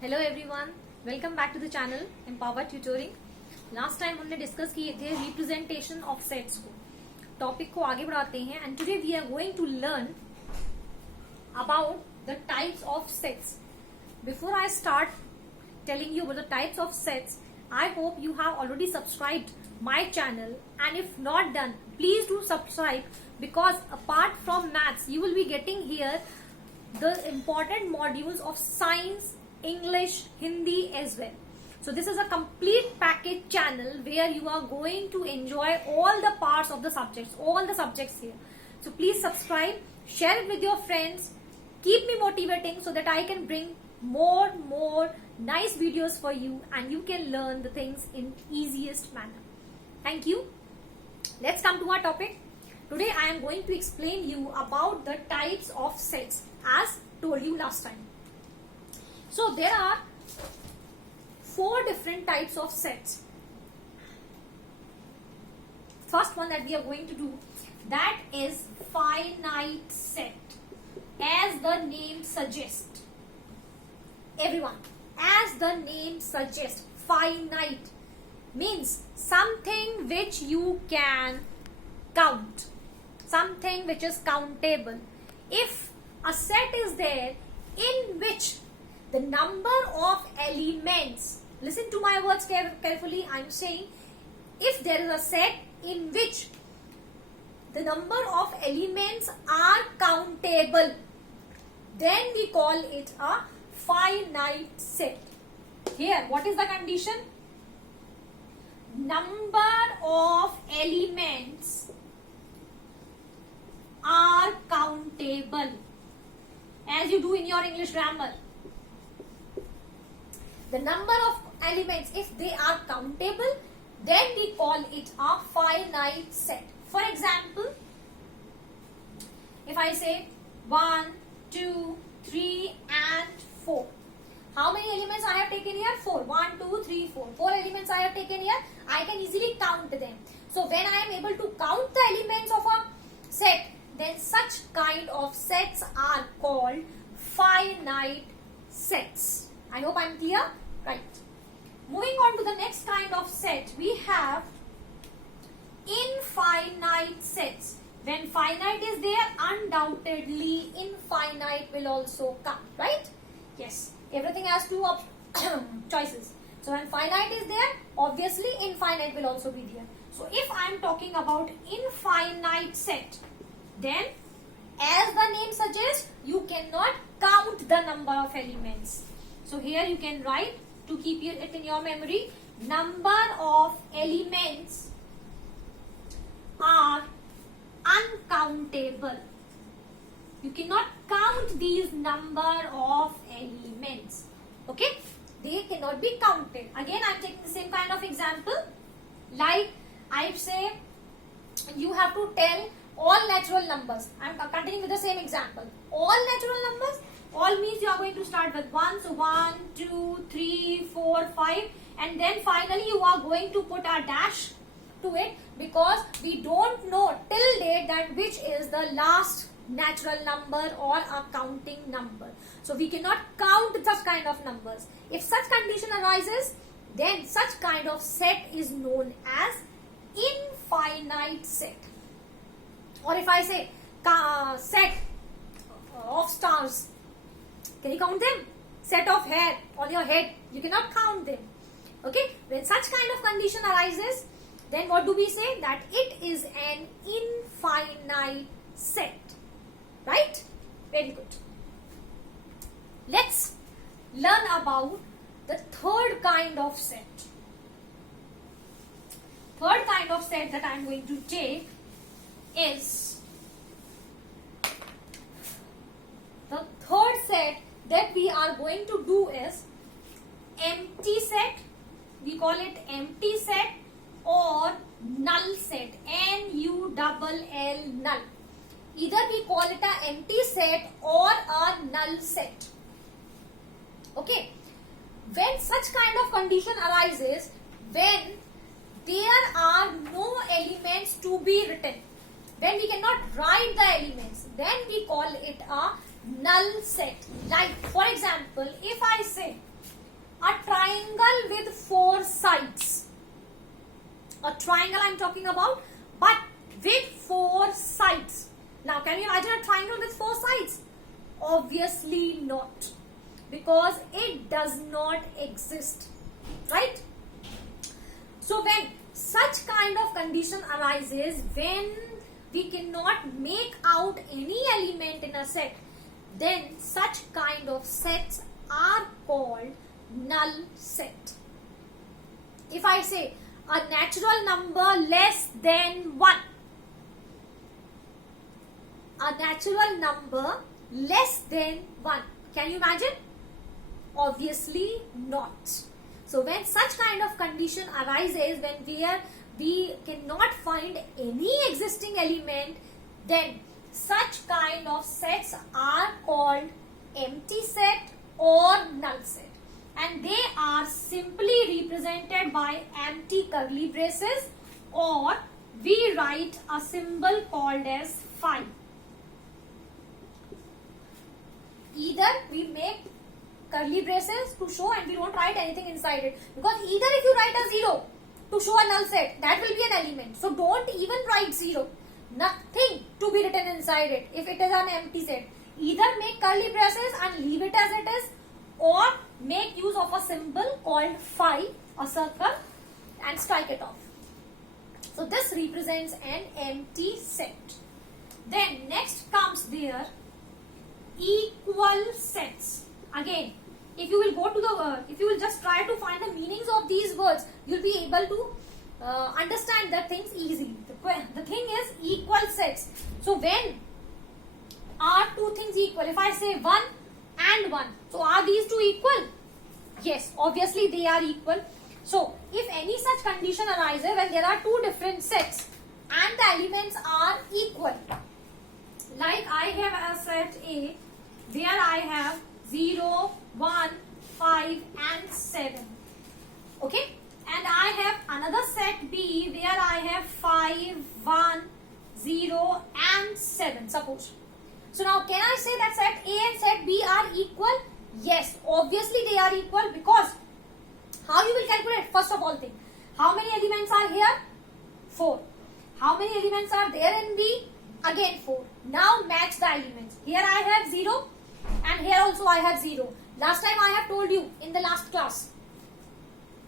Hello everyone, welcome back to the channel Empower Tutoring. Last time हमने discuss किए थे representation of sets को। Topic को आगे बढ़ाते हैं and today we are going to learn about the types of sets. Before I start telling you about the types of sets, I hope you have already subscribed my channel, and if not done, please do subscribe, because apart from maths you will be getting here the important modules of science, English, Hindi as well. So this is a complete package channel where you are going to enjoy all the parts of the subjects, all the subjects here. So please subscribe, share it with your friends, keep me motivating so that I can bring more nice videos for you and you can learn the things in easiest manner. Thank you. Let's come to our topic. Today I am going to explain you about the types of sets as told you last time. So there are 4 different types of sets. First one that we are going to do, that is finite set, as the name suggests. Everyone, as the name suggests, finite means something which you can count, something which is countable. If a set is there in which the number of elements, listen to my words carefully, I am saying, if there is a set in which the number of elements are countable, then we call it a finite set. Here, what is the condition? Number of elements are countable, as you do in your English grammar. The number of elements, if they are countable, then we call it a finite set. For example, if I say 1, 2, 3 and 4. How many elements I have taken here? 4. 1, 2, 3, 4. 4 elements I have taken here. I can easily count them. So when I am able to count the elements of a set, then such kind of sets are called finite sets. I hope I am clear. Right. Moving on to the next kind of set, we have infinite sets. When finite is there, undoubtedly infinite will also come, right? Yes, everything has 2 choices. So when finite is there, obviously infinite will also be there. So if I am talking about infinite set, then as the name suggests, you cannot count the number of elements. So here you can write, to keep it in your memory, number of elements are uncountable. You cannot count these number of elements. Okay? They cannot be counted. Again, I am taking the same kind of example. Like, I say, you have to tell all natural numbers. I am continuing with the same example. All natural numbers, all means you are going to start with 1. So 1, 2, 3, 4, 5. And then finally you are going to put a dash to it, because we don't know till date that which is the last natural number or a counting number. So we cannot count such kind of numbers. If such condition arises, then such kind of set is known as infinite set. Or if I say set of stars, can you count them? Set of hair on your head, you cannot count them. Okay, when such kind of condition arises, then what do we say? That it is an infinite set. Right? Very good. Let's learn about the third kind of set. Third kind of set that I am going to take is the third set that we are going to do is empty set. We call it empty set or null set. N-U-L-L, null. Either we call it a empty set or a null set. Okay. When such kind of condition arises, when there are no elements to be written, when we cannot write the elements, then we call it a null set. Like, for example, if I say triangle with 4 sides. A triangle I'm talking about, but with 4 sides. Now, can you imagine a triangle with 4 sides? Obviously not, because it does not exist, right? So when such kind of condition arises, when we cannot make out any element in a set, then such kind of sets are called null set. If I say a natural number less than 1, a natural number less than 1, can you imagine? Obviously not. So when such kind of condition arises, when we cannot find any existing element, then such kind of sets are called empty set or null set, and they are simply represented by empty curly braces, or we write a symbol called as phi. Either we make curly braces to show and we don't write anything inside it, because either if you write a 0 to show a null set, that will be an element, so don't even write 0, nothing to be written inside it if it is an empty set. Either make curly braces and leave it as it is, or make use of a symbol called phi, a circle, and strike it off. So this represents an empty set. Then next comes there equal sets. Again, if you will go to the if you will just try to find the meanings of these words, you'll be able to understand the things easily. The thing is equal sets. So when are two things equal? If I say 1 and 1, so are these two equal? Yes, obviously they are equal. So if any such condition arises when there are two different sets and the elements are equal, like I have a set A where I have 0, 1, 5 and 7. Okay, and I have another set B where I have 5, 1, 0 and 7, suppose. So now can I say that set A and set B are equal? Yes, obviously they are equal, because how you will calculate? First of all thing, how many elements are here? 4. How many elements are there in B? Again 4. Now match the elements. Here I have 0 and here also I have 0. Last time I have told you in the last class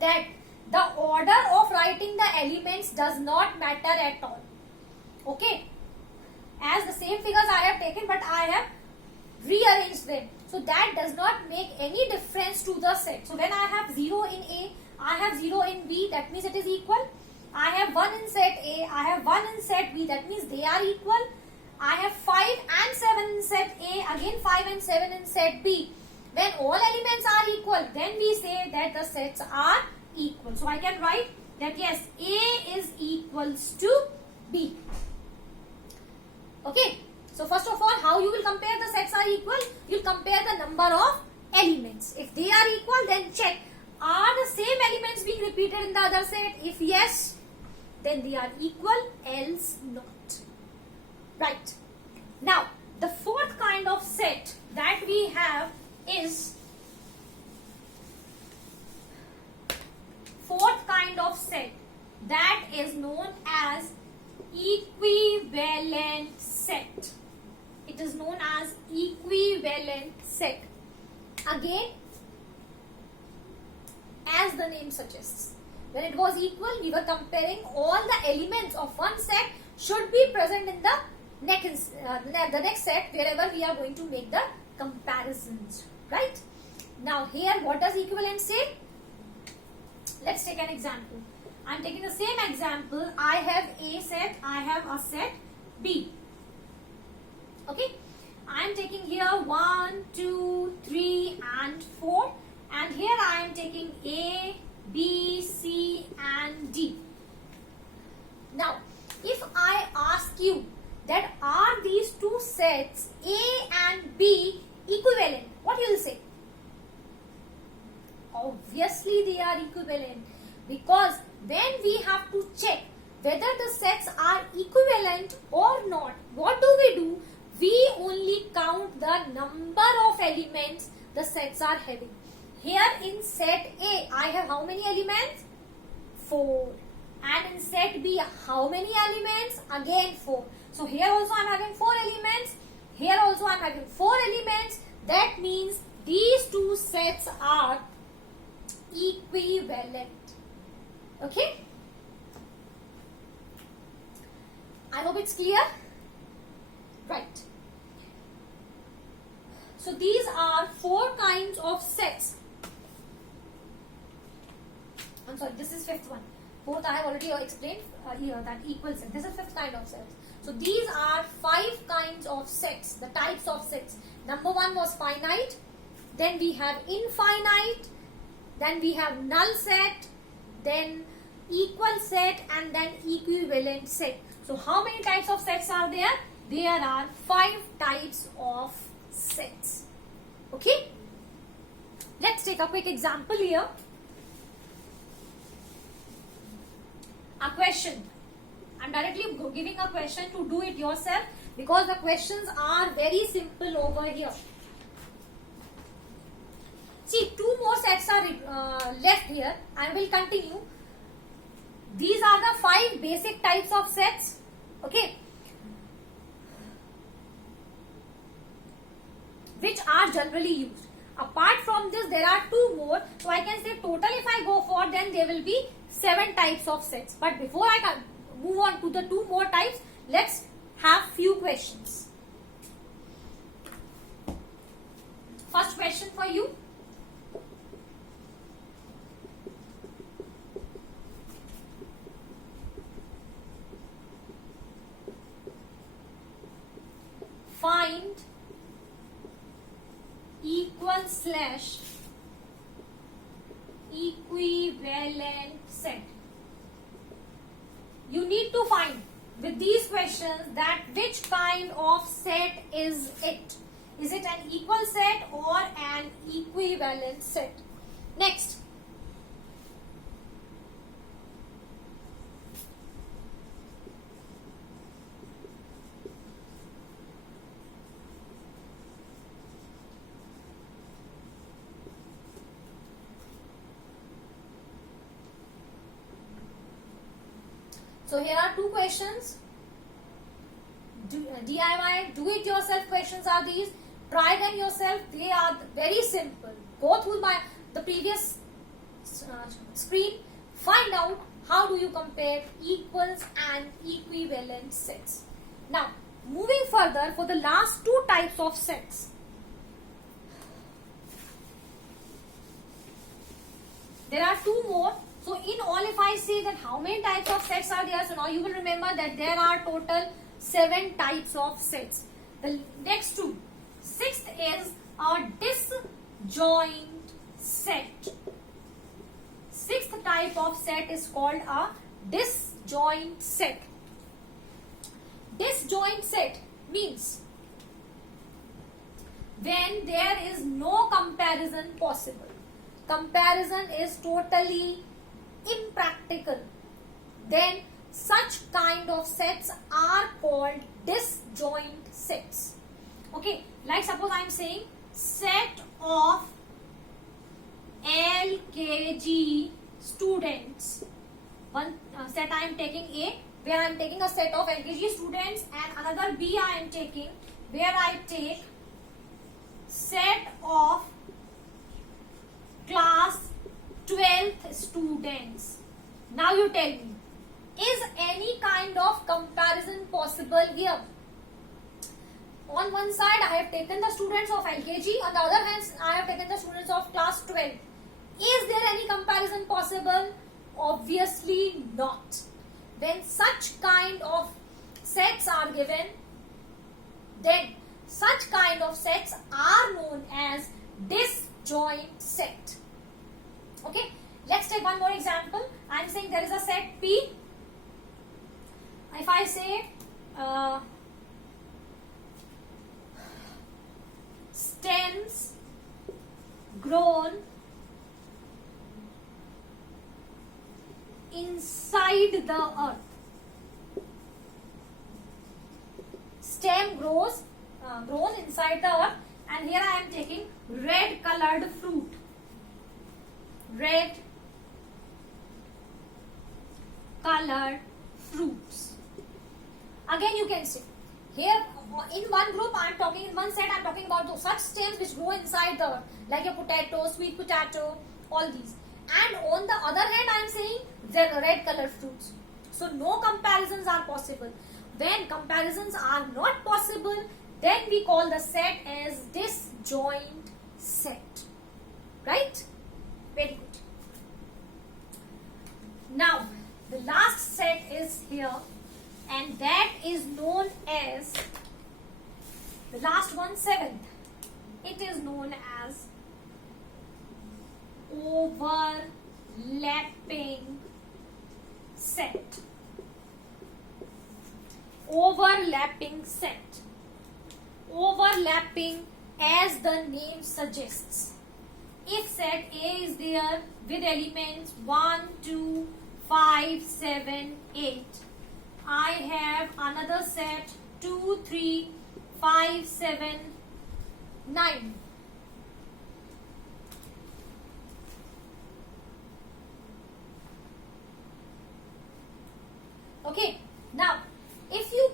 that the order of writing the elements does not matter at all. Okay, as the same figures I have taken, but I have rearranged them, so that does not make any difference to the set. So when I have 0 in A, I have 0 in B, that means it is equal. I have 1 in set A, I have 1 in set B, that means they are equal. I have 5 and 7 in set A, again 5 and 7 in set B. When all elements are equal, then we say that the sets are equal. So I can write that yes, A is equals to B. Okay. So first of all, how you will compare the sets are equal? You will compare the number of elements. If they are equal, then check, are the same elements being repeated in the other set? If yes, then they are equal, else not. Right. Now, the fourth kind of set that we have is known as equivalent set. It is known as equivalent set. Again, as the name suggests, when it was equal, we were comparing all the elements of one set should be present in the next set wherever we are going to make the comparisons, right? Now here, what does equivalent say? Let's take an example. I am taking the same example. I have A set, I have a set B. Okay, I am taking here 1, 2, 3 and 4, and here I am taking A, B, C and D. Now, if I ask you that are these two sets A and B equivalent, what you will say? Obviously they are equivalent, because when we have to check whether the sets are equivalent or not, what do? We only count the number of elements the sets are having. Here in set A, I have how many elements? 4. And in set B, how many elements? Again 4. So here also I am having 4 elements. Here also I am having 4 elements. That means these two sets are equivalent. Okay? I hope it's clear. Right. So these are 4 kinds of sets. I'm sorry, this is 5th one. 4th I have already explained here, that equal set. This is 5th kind of sets. So these are 5 kinds of sets, the types of sets. Number 1 was finite. Then we have infinite. Then we have null set. Then equal set, and then equivalent set. So how many types of sets are there? There are 5 types of sets. Okay? Let's take a quick example here. A question. I'm directly giving a question to do it yourself because the questions are very simple over here. See, 2 more sets are left here. I will continue. These are the 5 basic types of sets. Okay. Which are generally used. Apart from this, there are 2 more. So I can say total if I go for, then there will be 7 types of sets. But before I can move on to the 2 more types, let's have few questions. First question for you. Find equal/equivalent set. You need to find with these questions that which kind of set is it. Is it an equal set or an equivalent set? Next. So here are 2 questions. DIY, do-it-yourself questions are these. Try them yourself. They are very simple. Go through the previous screen. Find out how do you compare equals and equivalent sets. Now, moving further for the last 2 types of sets. There are 2 more. So in all, if I say that how many types of sets are there, so now you will remember that there are total 7 types of sets. The next 2. 6th is a disjoint set. 6th type of set is called a disjoint set. Disjoint set means when there is no comparison possible. Comparison is totally impractical. Then such kind of sets are called disjoint sets. Okay, like suppose I am saying set of LKG students. One set I am taking A, where I am taking a set of LKG students, and another B I am taking, where I take set of class 12th students. Now you tell me, is any kind of comparison possible here? On one side I have taken the students of LKG, on the other hand I have taken the students of class 12. Is there any comparison possible? Obviously not. When such kind of sets are given, then such kind of sets are known as disjoint set. Okay, let's take one more example. I am saying there is a set P. If I say stems grown inside the earth. Stem grown inside the earth, and here I am taking red colored fruit. red colored fruits. Again you can say, here in one group I am talking, in one set I am talking about those such stems which grow inside the, like a potato, sweet potato, all these. And on the other hand I am saying the red colored fruits. So no comparisons are possible. When comparisons are not possible, then we call the set as disjoint set. Right? Very good. Now, the last set is here, and that is known as, the last one, 7th. It is known as overlapping set. Overlapping set. Overlapping, as the name suggests. If set A is there with elements 1, 2, 5, 7, 8, I have another set 2, 3, 5, 7, 9. Okay, now if you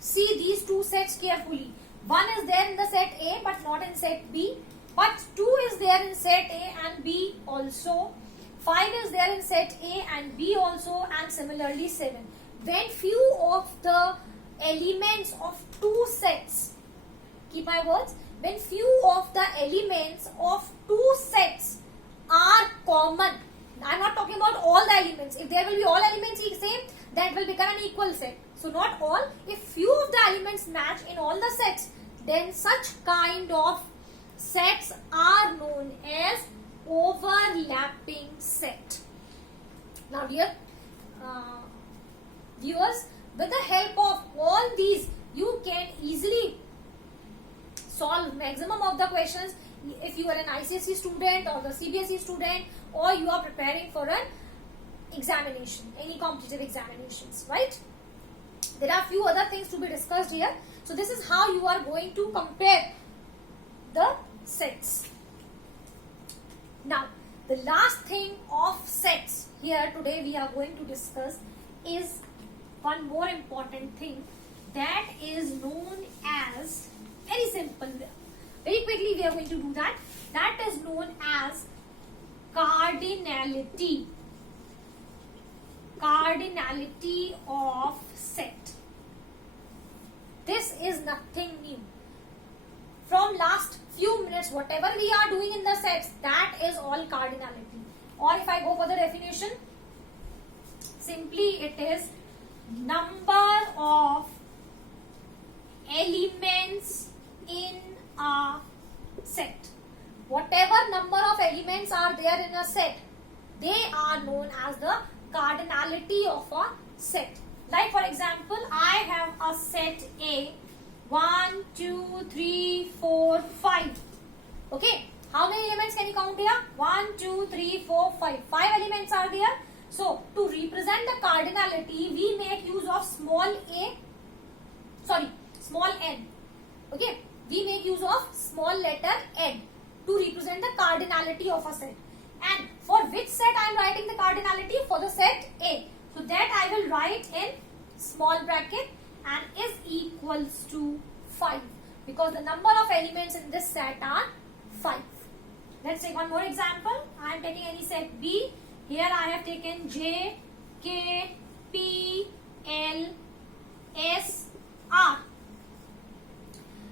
see these two sets carefully, one is there in the set A but not in set B, but 2 is there in set A and B also, 5 is there in set A and B also, and similarly 7. When few of the elements of two sets, keep my words, when few of the elements of two sets are common, I am not talking about all the elements. If there will be all elements same, that will become an equal set. So not all. If few of the elements match in all the sets, then such kind of sets are known as overlapping set. Now dear viewers, with the help of all these, you can easily solve maximum of the questions if you are an ICSE student or the CBSE student, or you are preparing for an examination, any competitive examinations, right? There are few other things to be discussed here. So this is how you are going to compare the sets. Now, the last thing of sets here today we are going to discuss is one more important thing, that is known as, very simple, very quickly we are going to do that. That is known as cardinality. Cardinality of set. This is nothing new. From last few minutes, whatever we are doing in the sets, that is all cardinality. Or if I go for the definition, simply it is number of elements in a set. Whatever number of elements are there in a set, they are known as the cardinality of a set. Like for example, I have a set A, 1, 2, 3, 4, 5. Okay, how many elements can you count here? 1, 2, 3, 4, 5. 5 elements are there. So to represent the cardinality, we make use of small n. Okay, we make use of small letter n to represent the cardinality of a set. And for which set I am writing the cardinality? For the set A. So that I will write in small bracket and is equals to 5, because the number of elements in this set are 5. Let's take one more example. I am taking any set B. Here I have taken J, K, P, L, S, R.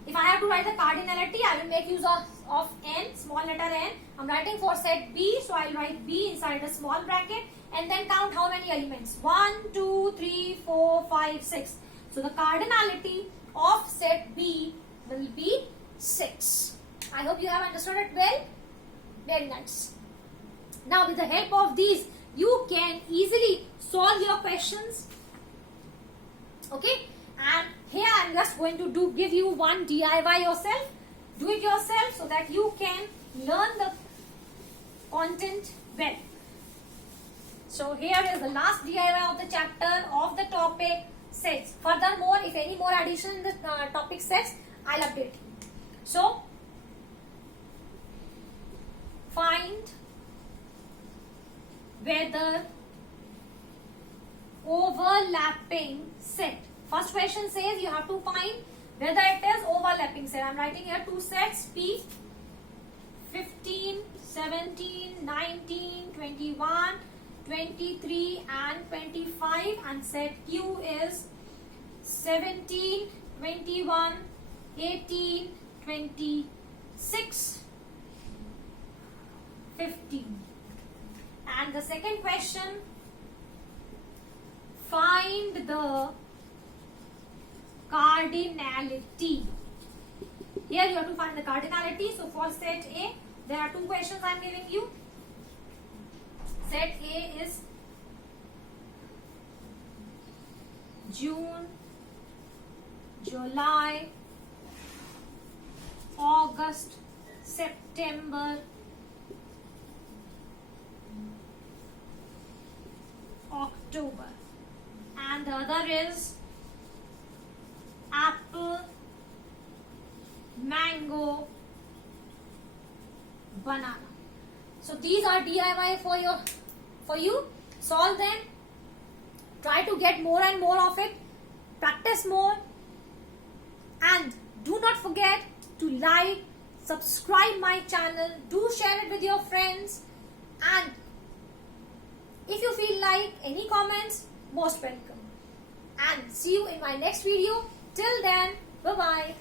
If I have to write the cardinality, I will make use of n, small letter n. I am writing for set B, so I will write B inside a small bracket and then count how many elements. 1, 2, 3, 4, 5, 6. So the cardinality of set B will be 6. I hope you have understood it well. Very nice. Now with the help of these, you can easily solve your questions. Okay. And here I am just going to give you one DIY yourself. Do it yourself so that you can learn the content well. So here is the last DIY of the chapter of the topic sets. Furthermore, if any more addition in the topic sets, I'll update you. So find whether overlapping set. First question says you have to find whether it is overlapping set. I'm writing here two sets P 15, 17, 19, 21, 23 and 25, and set Q is 17, 21, 18, 26, 15. And the second question, find the cardinality. Here you have to find the cardinality. So for set A, there are two questions I am giving you. Set A is June, July, August, September, October, and the other is apple, mango, banana. So these are DIY for you. Solve them. Try to get more and more of it. Practice more. And do not forget to like, subscribe my channel. Do share it with your friends. And if you feel like any comments, most welcome. And see you in my next video. Till then, bye-bye.